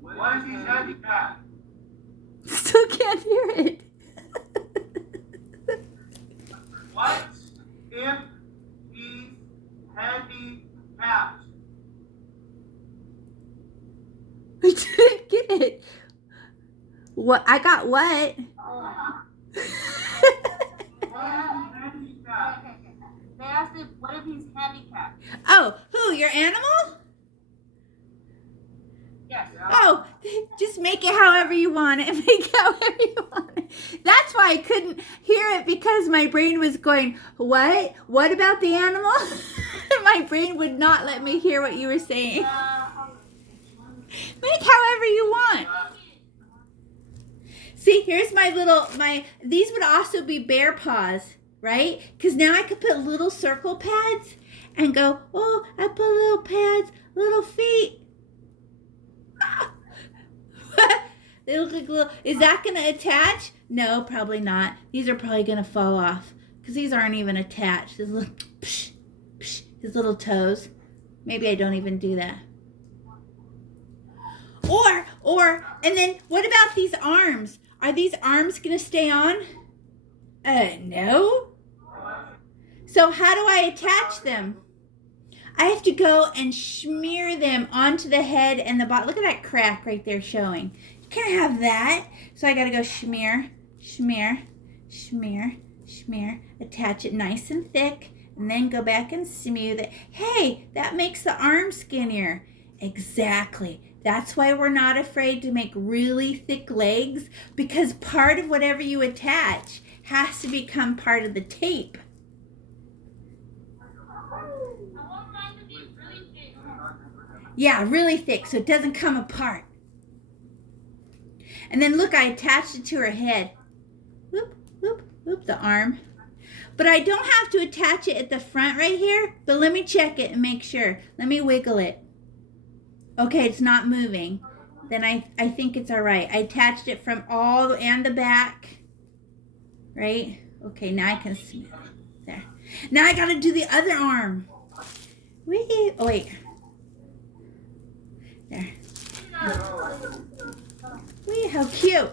What if he's handicapped? Still can't hear it. What if he's handicapped? I didn't get it. What? I got what? They asked him, what if he's handicapped? Oh, who? Your animal? Yes. Oh, just make it however you want it. Make it however you want it. That's why I couldn't hear it, because my brain was going, what? What about the animal? My brain would not let me hear what you were saying. Make however you want. See, here's these would also be bear paws, right? Because now I could put little circle pads and go, oh, I put little pads, little feet. They look like little, is that going to attach? No, probably not. These are probably going to fall off because these aren't even attached. His little, his little toes. Maybe I don't even do that. And then what about these arms? Are these arms going to stay on? No. So how do I attach them? I have to go and smear them onto the head and the bottom. Look at that crack right there showing. You can't have that. So I got to go smear, attach it nice and thick, and then go back and smooth it. Hey, that makes the arm skinnier. Exactly. That's why we're not afraid to make really thick legs, because part of whatever you attach has to become part of the tape. Yeah, really thick so it doesn't come apart. And then look, I attached it to her head. Whoop, whoop, whoop, the arm. But I don't have to attach it at the front right here. But let me check it and make sure. Let me wiggle it. Okay, it's not moving. Then I think it's all right. I attached it from and the back. Right? Okay, now I can smooth it. There. Now I got to do the other arm. Wee. Oh, wait. There. Wee, how cute.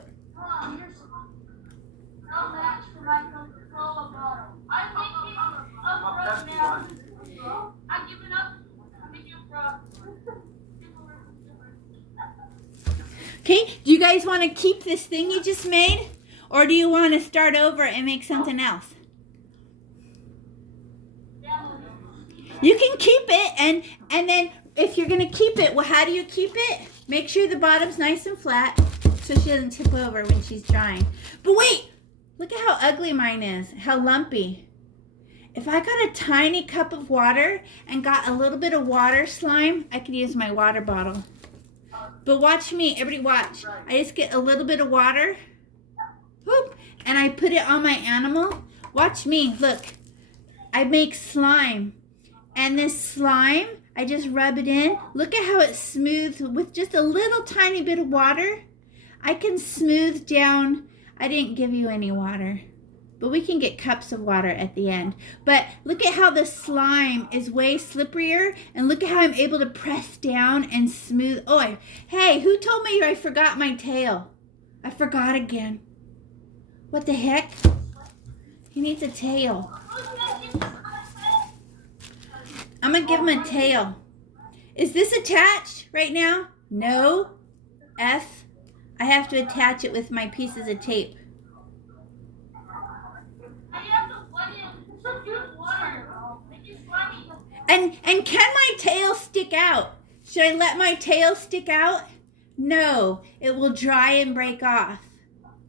Okay, do you guys want to keep this thing you just made? Or do you want to start over and make something else? You can keep it, and then if you're going to keep it, well, how do you keep it? Make sure the bottom's nice and flat so she doesn't tip over when she's drying. But wait, look at how ugly mine is, how lumpy. If I got a tiny cup of water and got a little bit of water slime, I could use my water bottle. But watch me, everybody watch. I just get a little bit of water, whoop, and I put it on my animal. Watch me, look. I make slime. And this slime, I just rub it in. Look at how it's smooth with just a little tiny bit of water. I can smooth down. I didn't give you any water, but we can get cups of water at the end. But look at how the slime is way slipperier, and look at how I'm able to press down and smooth. Oh, hey, who told me I forgot my tail? I forgot again. What the heck? He needs a tail. I'm going to give him a tail. Is this attached right now? No. F. I have to attach it with my pieces of tape. And can my tail stick out? Should I let my tail stick out? No. It will dry and break off.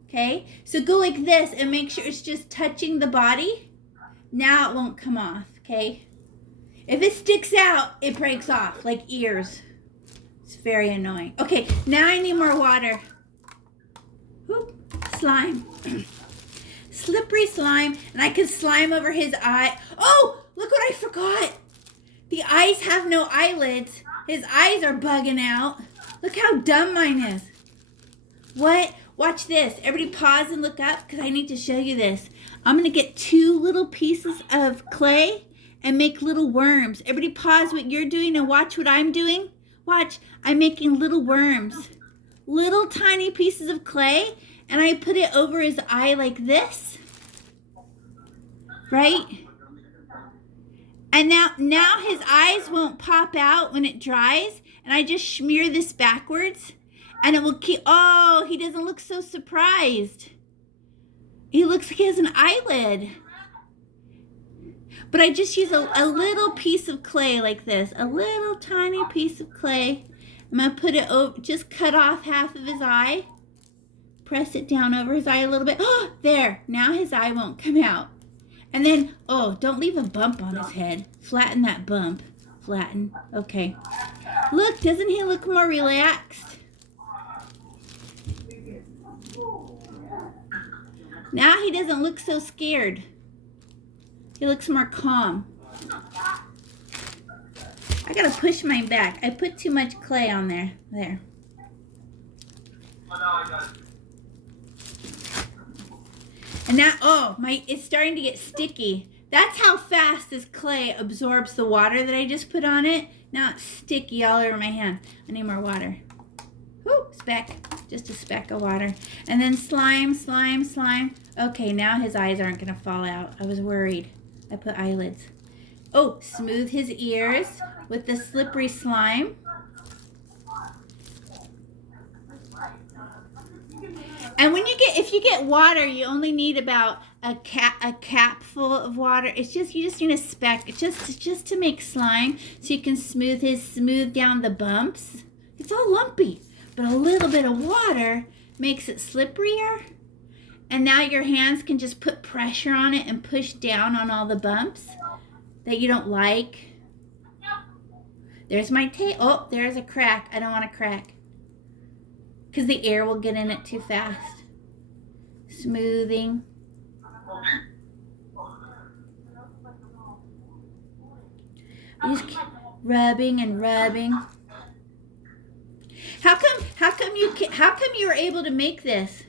Okay? So go like this and make sure it's just touching the body. Now it won't come off. Okay? If it sticks out, it breaks off like ears. It's very annoying. Okay, now I need more water. Whoop, slime. Slippery slime. And I can slime over his eye. Oh, look what I forgot. The eyes have no eyelids. His eyes are bugging out. Look how dumb mine is. What? Watch this. Everybody pause and look up because I need to show you this. I'm going to get 2 little pieces of clay and make little worms. Everybody pause what you're doing and watch what I'm doing. Watch, I'm making little worms. Little tiny pieces of clay, and I put it over his eye like this. Right? And now his eyes won't pop out when it dries, and I just smear this backwards, and it will keep, oh, he doesn't look so surprised. He looks like he has an eyelid. But I just use a little piece of clay like this. A little tiny piece of clay. I'm going to put it over, just cut off half of his eye. Press it down over his eye a little bit. Oh, there. Now his eye won't come out. And then, oh, don't leave a bump on his head. Flatten that bump. Flatten. Okay. Look, doesn't he look more relaxed? Now he doesn't look so scared. He looks more calm. I gotta push mine back. I put too much clay on there. There. And now, oh, it's starting to get sticky. That's how fast this clay absorbs the water that I just put on it. Now it's sticky all over my hand. I need more water. Whoo, speck. Just a speck of water. And then slime, slime, slime. Okay, now his eyes aren't gonna fall out. I was worried. I put eyelids. Oh, smooth his ears with the slippery slime. And if you get water, you only need about a cap full of water. You just need a speck. It's just to make slime so you can smooth down the bumps. It's all lumpy, but a little bit of water makes it slipperier. And now your hands can just put pressure on it and push down on all the bumps that you don't like. There's my tail. Oh, there's a crack. I don't want a crack because the air will get in it too fast. Smoothing. Just rubbing and rubbing. How come you were able to make this?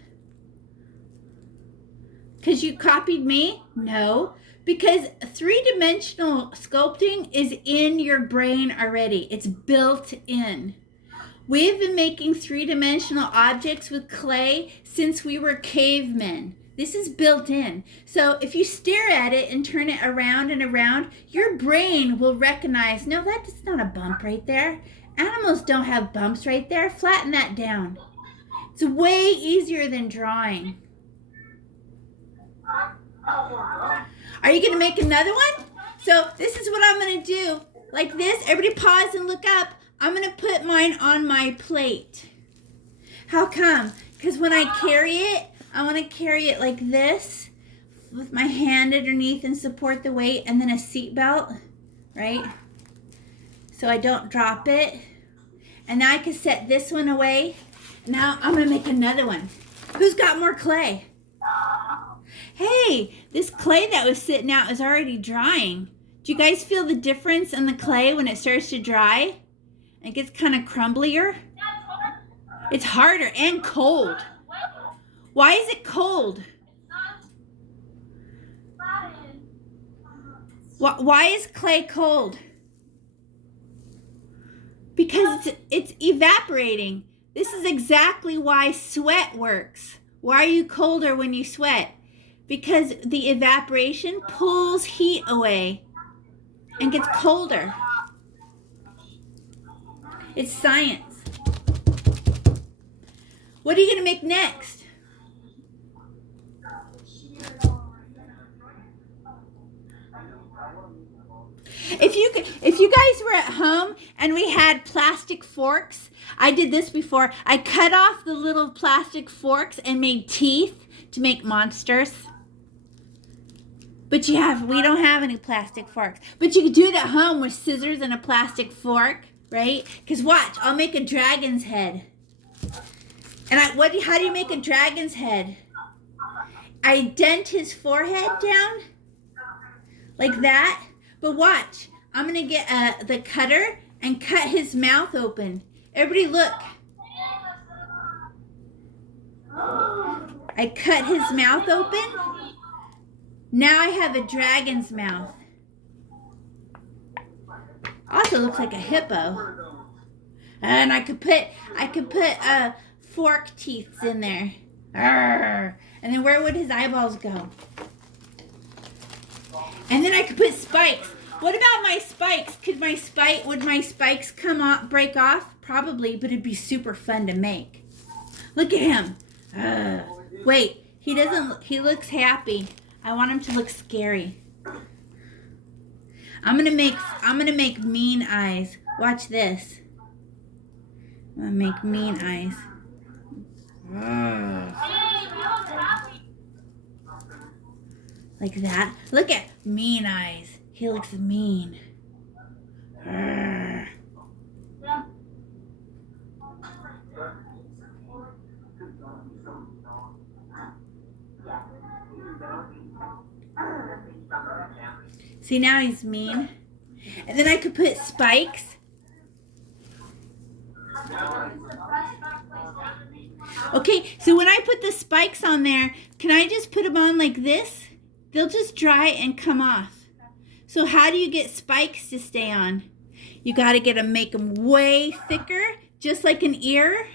Because you copied me? No. Because 3-dimensional sculpting is in your brain already. It's built in. We've been making 3-dimensional objects with clay since we were cavemen. This is built in. So if you stare at it and turn it around and around, your brain will recognize, no, that's not a bump right there. Animals don't have bumps right there. Flatten that down. It's way easier than drawing. Are you going to make another one? So this is what I'm going to do. Like this, everybody pause and look up. I'm going to put mine on my plate. How come? Because when I carry it, I want to carry it like this with my hand underneath and support the weight, and then a seat belt, right? So I don't drop it. And now I can set this one away. Now I'm going to make another one. Who's got more clay? Hey, this clay that was sitting out is already drying. Do you guys feel the difference in the clay when it starts to dry? It gets kind of crumblier. It's harder and cold. Why is it cold? Why is clay cold? Because it's evaporating. This is exactly why sweat works. Why are you colder when you sweat? because the evaporation pulls heat away and gets colder. It's science. What are you going to make next? If you guys were at home and we had plastic forks, I did this before. I cut off the little plastic forks and made teeth to make monsters. But we don't have any plastic forks. But you could do it at home with scissors and a plastic fork, right? Because watch, I'll make a dragon's head. And how do you make a dragon's head? I dent his forehead down like that. But watch, I'm going to get the cutter and cut his mouth open. Everybody look. I cut his mouth open. Now I have a dragon's mouth. Also looks like a hippo. And I could put fork teeth in there. Arrgh. And then where would his eyeballs go? And then I could put spikes. What about my spikes? Would my spikes break off? Probably, but it'd be super fun to make. Look at him. Wait, he looks happy. I want him to look scary. I'm gonna make mean eyes. Watch this. I'm gonna make mean eyes. Like that. Look at mean eyes. He looks mean. See, now he's mean. And then I could put spikes. Okay, so when I put the spikes on there, can I just put them on like this? They'll just dry and come off. So how do you get spikes to stay on? You got to make them way thicker, just like an ear.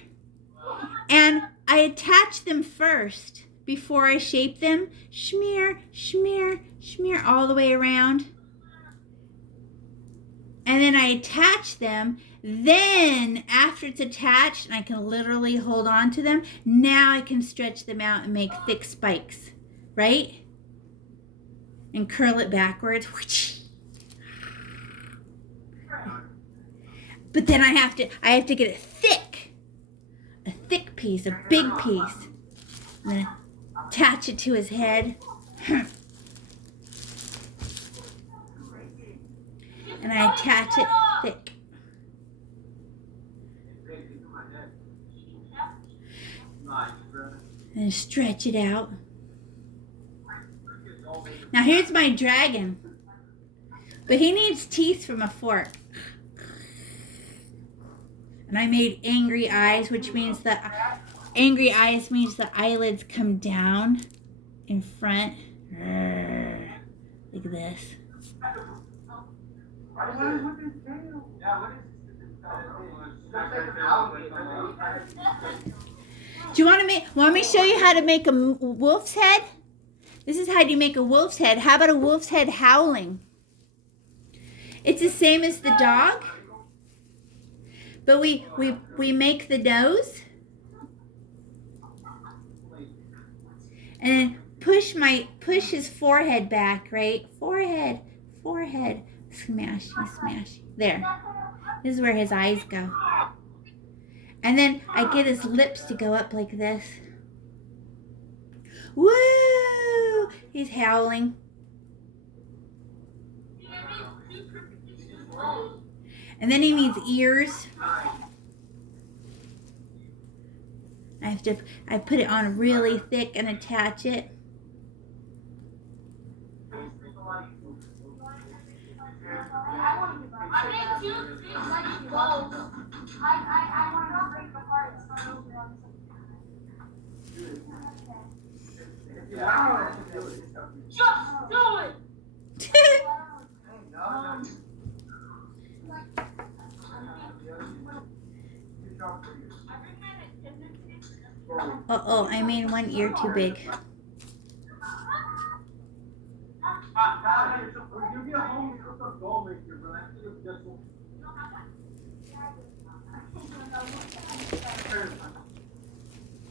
And I attach them first before I shape them. Smear, smear, smear all the way around. And then I attach them. Then after it's attached, and I can literally hold on to them, now I can stretch them out and make thick spikes, right? And curl it backwards. But then I have to get a thick piece, a big piece. I'm gonna attach it to his head. And I attach it thick. And stretch it out. Now here's my dragon. But he needs teeth from a fork. And I made angry eyes, which means the eyelids come down in front. Like this. Do you want me to show you how to make a wolf's head? This is how you make a wolf's head. How about a wolf's head howling? It's the same as the dog, but we make the nose and push his forehead back, right? Forehead, smashy, smashy. There. This is where his eyes go. And then I get his lips to go up like this. Woo! He's howling. And then he needs ears. I put it on really thick and attach it. Just do it. Uh-oh, I made one ear too big. go make your relax. You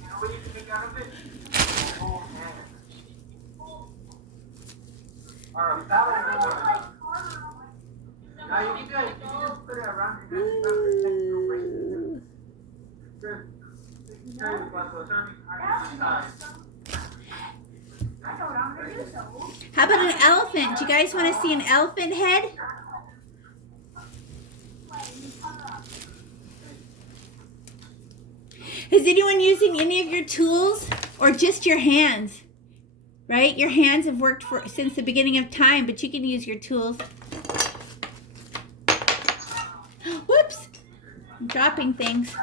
know what you can make out of it? Oh, man. Alright, that one. Now you can do it. You can just put it around your neck. Good. Carry the bus, so it's turning side. How about an elephant? Do you guys want to see an elephant head? Is anyone using any of your tools or just your hands? Right? Your hands have worked since the beginning of time, but you can use your tools. Whoops! I'm dropping things.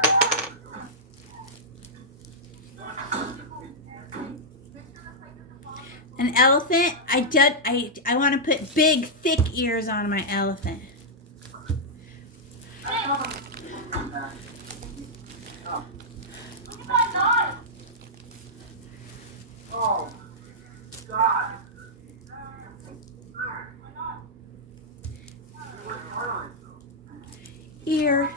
An elephant, I want to put big, thick ears on my elephant. Oh, God. Ear.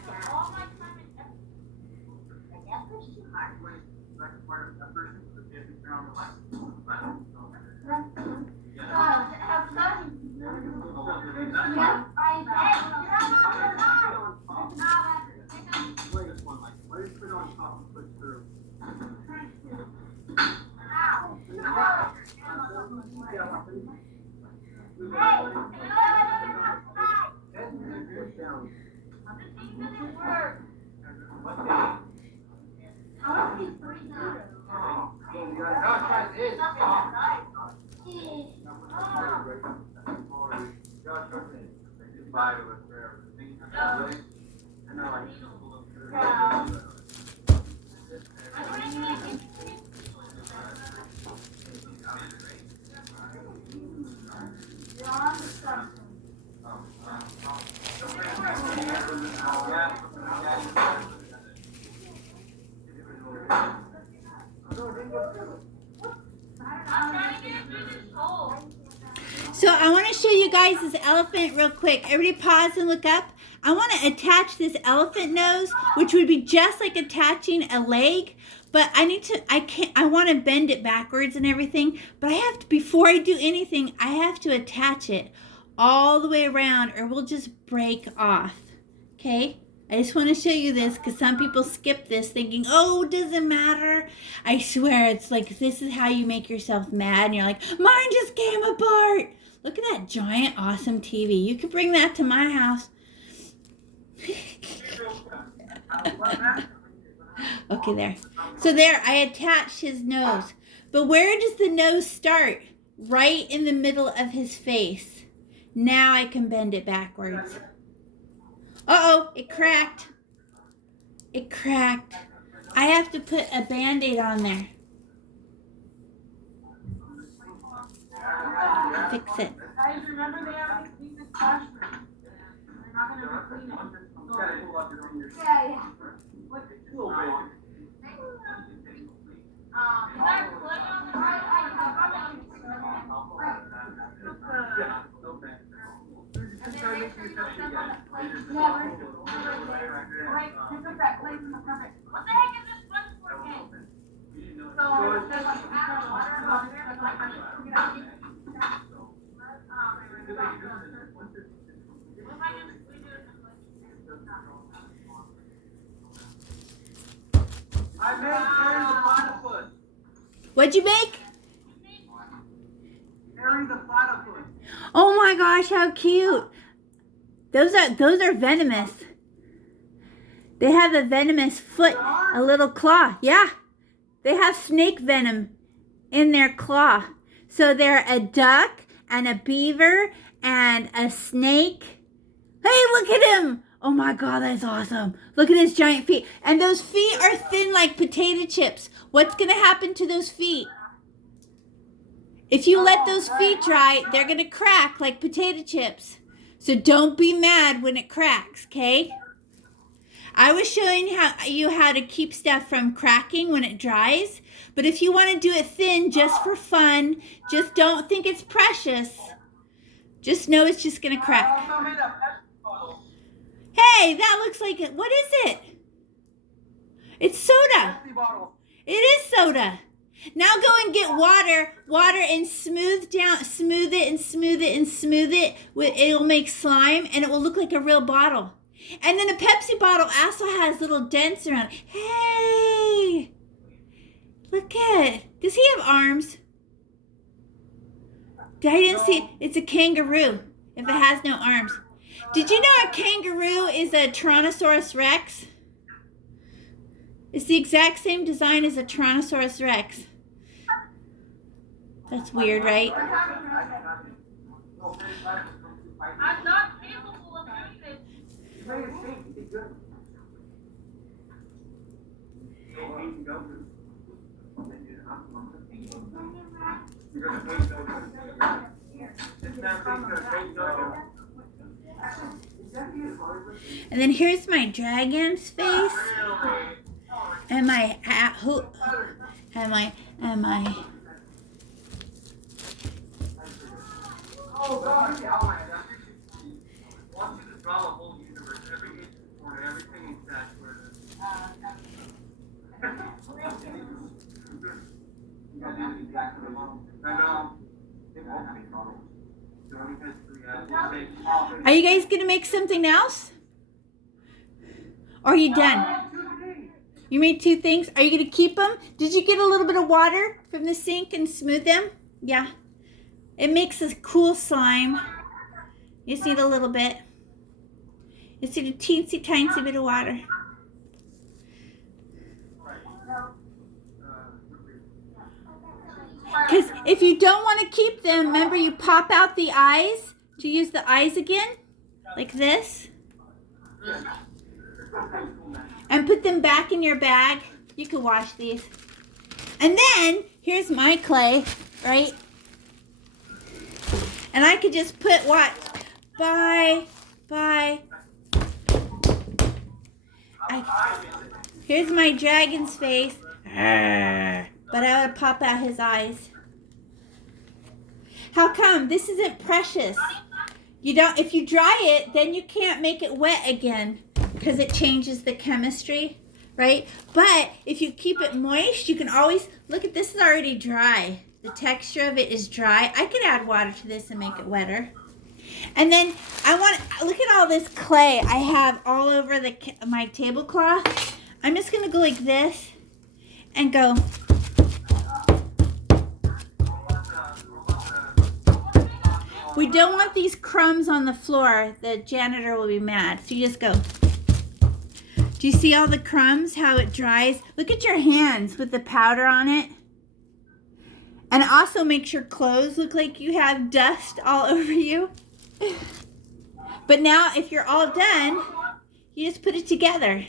So I want to show you guys this elephant real quick. Everybody pause and look up. I want to attach this elephant nose, which would be just like attaching a leg, but I want to bend it backwards and everything, but I have to, before I do anything, I have to attach it all the way around or we'll just break off. Okay? I just want to show you this because some people skip this thinking, oh, it doesn't matter. I swear, it's like, this is how you make yourself mad. And you're like, mine just came apart. Look at that giant, awesome TV. You could bring that to my house. Okay, there. So there, I attached his nose. But where does the nose start? Right in the middle of his face. Now I can bend it backwards. Uh-oh, it cracked. It cracked. I have to put a Band-Aid on there. Fix it. Guys, remember they have to clean this classroom. They're not going to clean it. Yeah. What? Is that plug on the right? And then make sure you don't step on that plate. Right, pick up that plate from the perfect. What the heck is this button for again? So, there's like add water and water, and like, I made Harry the platypus. What'd you make? Harry the platypus. Oh my gosh, how cute. Those are venomous. They have a venomous foot, a little claw. Yeah. They have snake venom in their claw. So they're a duck and a beaver and a snake. Hey, look at him. Oh my God, that's awesome. Look at his giant feet. And those feet are thin like potato chips. What's going to happen to those feet? If you let those feet dry, they're going to crack like potato chips. So don't be mad when it cracks, okay? I was showing you how to keep stuff from cracking when it dries. But if you want to do it thin just for fun, just don't think it's precious. Just know it's just going to I crack. also made a Pepsi bottle. Hey, that looks like it. What is it? It's soda. Pepsi bottle. It is soda. Now go and get water, and smooth it. It'll make slime, and it will look like a real bottle. And then a Pepsi bottle also has little dents around it. Hey, look at it. Does he have arms? I didn't see. It's a kangaroo. If it has no arms. Did you know a kangaroo is a Tyrannosaurus Rex? It's the exact same design as a Tyrannosaurus Rex. That's weird, right? I'm not capable of doing this. You made a shake. You did good. You're gonna pay no. It's not saying you're gonna pay no. And then here's my dragon's face. And my Oh God! I want you to draw the whole universe, every inch of the corner, everything exact where it is. I know. Are you guys gonna make something else? Or are you done? You made 2 things. Are you gonna keep them? Did you get a little bit of water from the sink and smooth them? Yeah. It makes a cool slime. You just need a little bit. You just need a teensy tiny bit of water. Because if you don't want to keep them, remember you pop out the eyes to use the eyes again, like this, and put them back in your bag. You can wash these. And then here's my clay, right? And I could just put what? Bye. Here's my dragon's face. But I would pop out his eyes. How come? This isn't precious. You don't. If you dry it, then you can't make it wet again because it changes the chemistry, right? But if you keep it moist, you can always look at this. Is already dry. The texture of it is dry. I could add water to this and make it wetter. And then look at all this clay I have all over my tablecloth. I'm just gonna go like this and go. We don't want these crumbs on the floor. The janitor will be mad. So you just go. Do you see all the crumbs, how it dries? Look at your hands with the powder on it. And also makes your clothes look like you have dust all over you. But now if you're all done, you just put it together.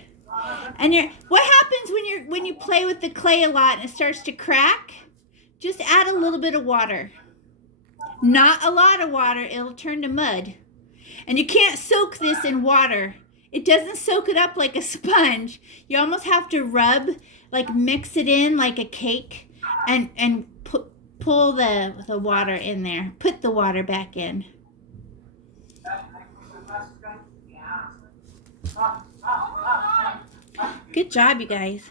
And what happens when you play with the clay a lot and it starts to crack? Just add a little bit of water. Not a lot of water, it'll turn to mud. And you can't soak this in water. It doesn't soak it up like a sponge. You almost have to rub, like mix it in like a cake and pull the water in there. Put the water back in. Good job, you guys.